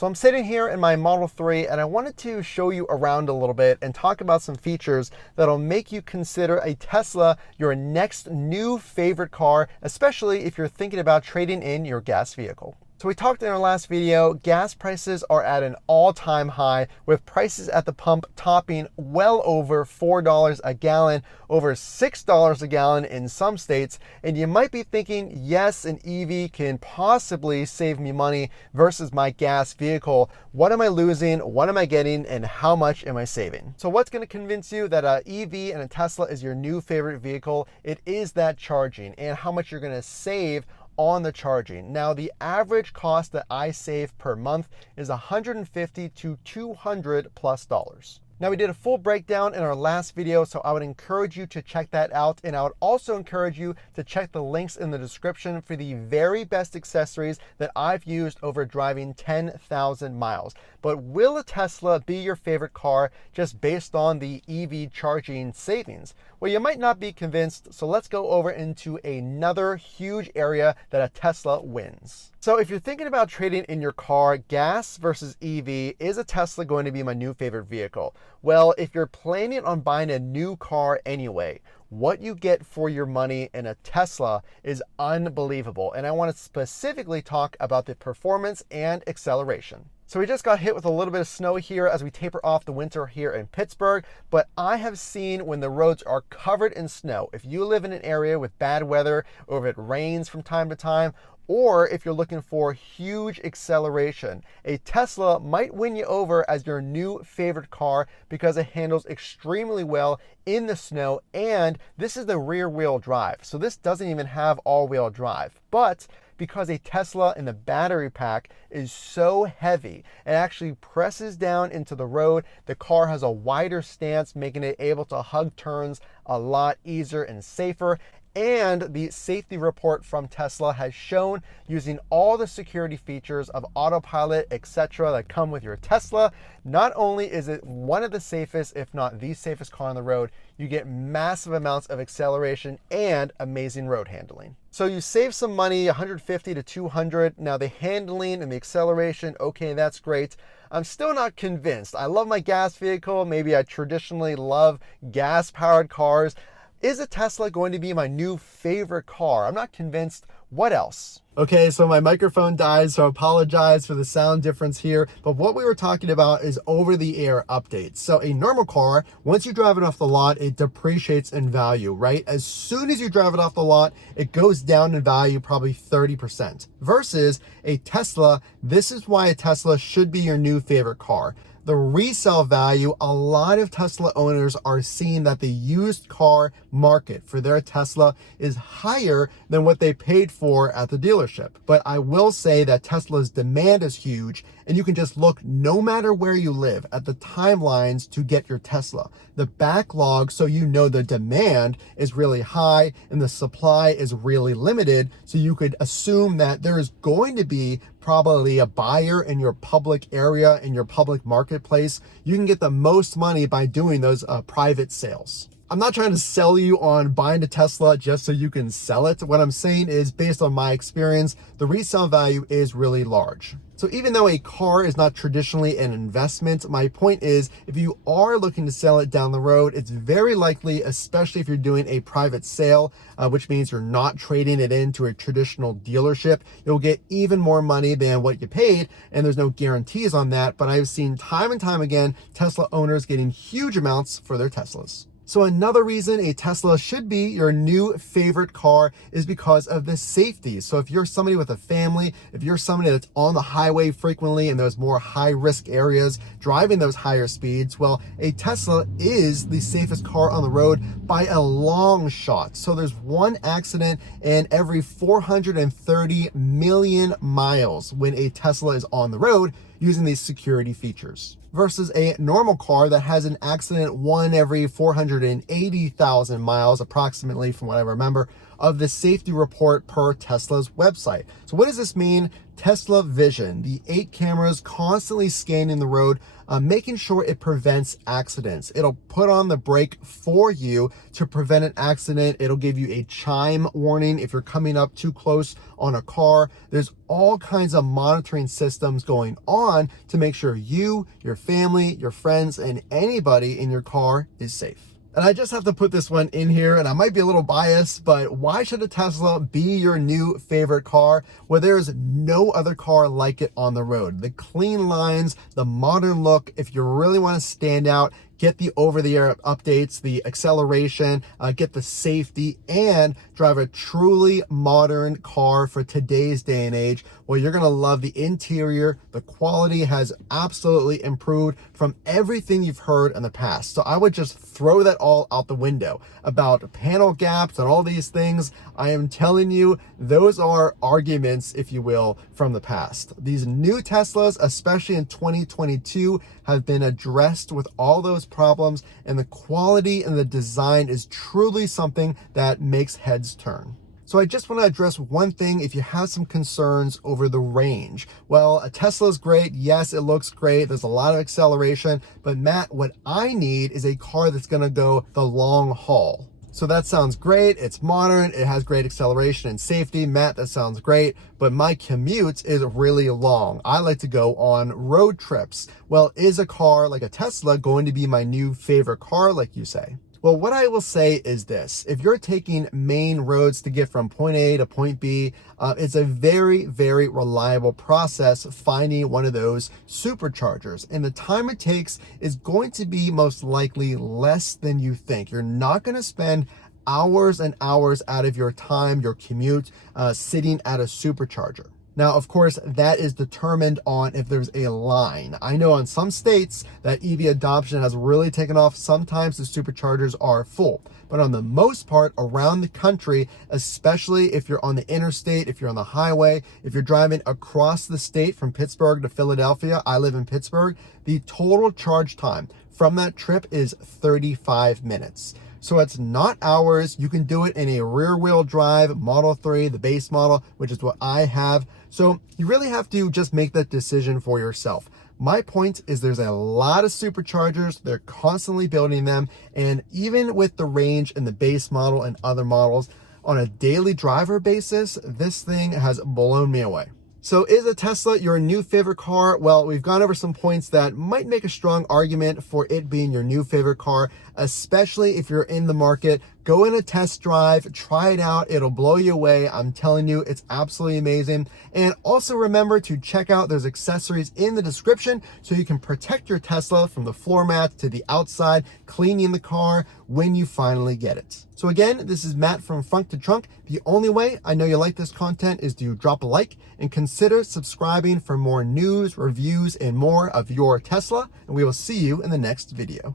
So I'm sitting here in my Model 3 and I wanted to show you around a little bit and talk about some features that'll make you consider a Tesla your next new favorite car, especially if you're thinking about trading in your gas vehicle. So we talked in our last video, gas prices are at an all-time high with prices at the pump topping well over $4 a gallon, over $6 a gallon in some states. And you might be thinking, yes, an EV can possibly save me money versus my gas vehicle. What am I losing? What am I getting? And how much am I saving? So what's going to convince you that an EV and a Tesla is your new favorite vehicle? It is that charging and how much you're going to save on the charging. Now, the average cost that I save per month is $150 to $200+. Now, we did a full breakdown in our last video, so I would encourage you to check that out. And I would also encourage you to check the links in the description for the very best accessories that I've used over driving 10,000 miles. But will a Tesla be your favorite car just based on the EV charging savings? Well, you might not be convinced, so let's go over into another huge area that a Tesla wins. So if you're thinking about trading in your car, gas versus EV, is a Tesla going to be my new favorite vehicle? Well, if you're planning on buying a new car anyway, what you get for your money in a Tesla is unbelievable. And I want to specifically talk about the performance and acceleration. So we just got hit with a little bit of snow here as we taper off the winter here in Pittsburgh, but I have seen when the roads are covered in snow, if you live in an area with bad weather, or if it rains from time to time, or if you're looking for huge acceleration, a Tesla might win you over as your new favorite car because it handles extremely well in the snow, and this is the rear wheel drive. So this doesn't even have all-wheel drive, but because a Tesla in the battery pack is so heavy, it actually presses down into the road. The car has a wider stance, making it able to hug turns a lot easier and safer. And the safety report from Tesla has shown, using all the security features of autopilot, etc., that come with your Tesla, not only is it one of the safest, if not the safest car on the road, you get massive amounts of acceleration and amazing road handling. So you save some money, 150 to 200. Now the handling and the acceleration, okay, that's great. I'm still not convinced. I love my gas vehicle. Maybe I traditionally love gas-powered cars. Is a Tesla going to be my new favorite car? I'm not convinced. What else? Okay, so my microphone died, so I apologize for the sound difference here. But what we were talking about is over-the-air updates. So a normal car, once you drive it off the lot, it depreciates in value, right? As soon as you drive it off the lot, it goes down in value probably 30%. Versus a Tesla, this is why a Tesla should be your new favorite car. The resale value, a lot of Tesla owners are seeing that the used car market for their Tesla is higher than what they paid for at the dealership. But I will say that Tesla's demand is huge, and you can just look no matter where you live at the timelines to get your Tesla. The backlog, so you know the demand is really high and the supply is really limited, so you could assume that there is going to be probably a buyer in your public area, in your public marketplace. You can get the most money by doing those private sales. I'm not trying to sell you on buying a Tesla just so you can sell it. What I'm saying is, based on my experience, the resale value is really large. So even though a car is not traditionally an investment, my point is, if you are looking to sell it down the road, it's very likely, especially if you're doing a private sale, which means you're not trading it into a traditional dealership, you'll get even more money than what you paid, and there's no guarantees on that. But I've seen time and time again, Tesla owners getting huge amounts for their Teslas. So another reason a Tesla should be your new favorite car is because of the safety. So if you're somebody with a family, if you're somebody that's on the highway frequently in those more high risk areas, driving those higher speeds, well, a Tesla is the safest car on the road by a long shot. So there's one accident in every 430 million miles when a Tesla is on the road using these security features, versus a normal car that has an accident one every 480,000 miles, approximately, from what I remember, of the safety report per Tesla's website. So what does this mean? Tesla Vision, the 8 cameras constantly scanning the road, making sure it prevents accidents. It'll put on the brake for you to prevent an accident. It'll give you a chime warning if you're coming up too close on a car. There's all kinds of monitoring systems going on to make sure you, your family, your friends, and anybody in your car is safe. And I just have to put this one in here, and I might be a little biased, but why should a Tesla be your new favorite car? Well, there's no other car like it on the road. The clean lines, the modern look, if you really want to stand out, get the over-the-air updates, the acceleration, get the safety, and drive a truly modern car for today's day and age. Well, you're gonna love the interior. The quality has absolutely improved from everything you've heard in the past. So I would just throw that all out the window about panel gaps and all these things. I am telling you, those are arguments, if you will, from the past. These new Teslas, especially in 2022, have been addressed with all those problems, and the quality and the design is truly something that makes heads turn. So I just want to address one thing if you have some concerns over the range. Well, a Tesla is great. Yes, it looks great. There's a lot of acceleration, but Matt, what I need is a car that's going to go the long haul. So that sounds great. It's modern. It has great acceleration and safety. Matt, that sounds great. But my commute is really long. I like to go on road trips. Well, is a car like a Tesla going to be my new favorite car, like you say? Well, what I will say is this. If you're taking main roads to get from point A to point B, it's a very, very reliable process finding one of those superchargers. And the time it takes is going to be most likely less than you think. You're not going to spend hours and hours out of your time, your commute, sitting at a supercharger. Now, of course, that is determined on if there's a line. I know in some states that EV adoption has really taken off. Sometimes the superchargers are full. But on the most part around the country, especially if you're on the interstate, if you're on the highway, if you're driving across the state from Pittsburgh to Philadelphia, I live in Pittsburgh, the total charge time from that trip is 35 minutes. So it's not hours. You can do it in a rear wheel drive Model 3, the base model, which is what I have. So you really have to just make that decision for yourself. My point is there's a lot of superchargers. They're constantly building them. And even with the range in the base model and other models, on a daily driver basis, this thing has blown me away. So is a Tesla your new favorite car? Well, we've gone over some points that might make a strong argument for it being your new favorite car, especially if you're in the market. Go in a test drive, try it out. It'll blow you away. I'm telling you, it's absolutely amazing. And also remember to check out those accessories in the description so you can protect your Tesla from the floor mats to the outside, cleaning the car when you finally get it. So again, this is Matt from Frunk to Trunk. The only way I know you like this content is to drop a like and consider subscribing for more news, reviews, and more of your Tesla. And we will see you in the next video.